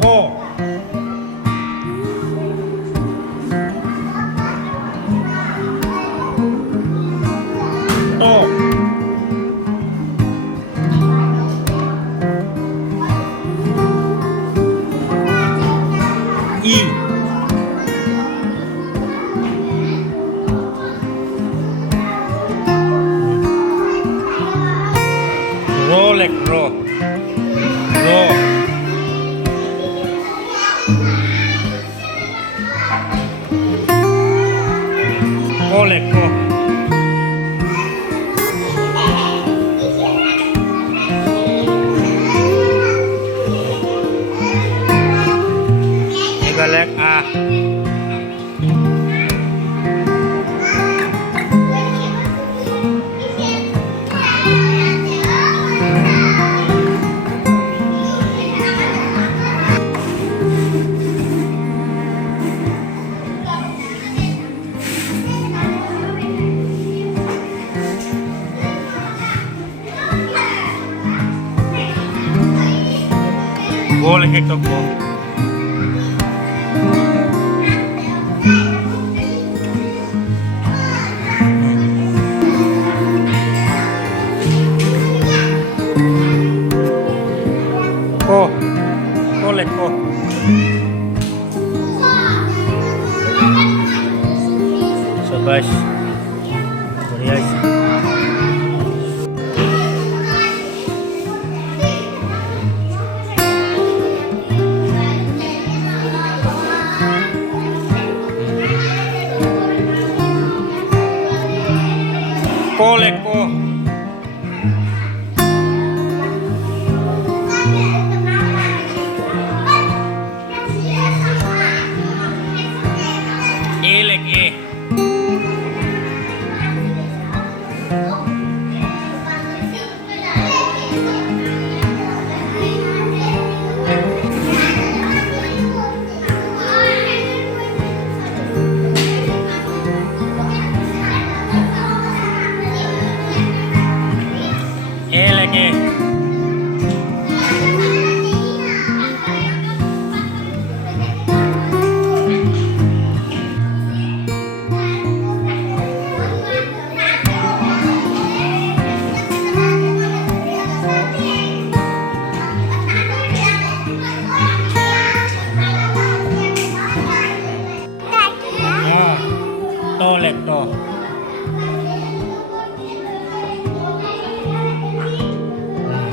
โอโตอีโรเล็กโรโรโกเล็กโกนี่ก็เล็กอาโกเล็กเอกโตโกโกโกเล็กโกSabash. Kurias. Koleko. Elek e. Elek e. To lek to.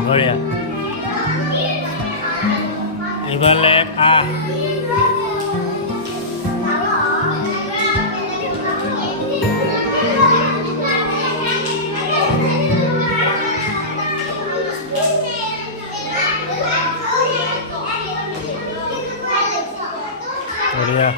Boleh. Iba lek a. Boleh.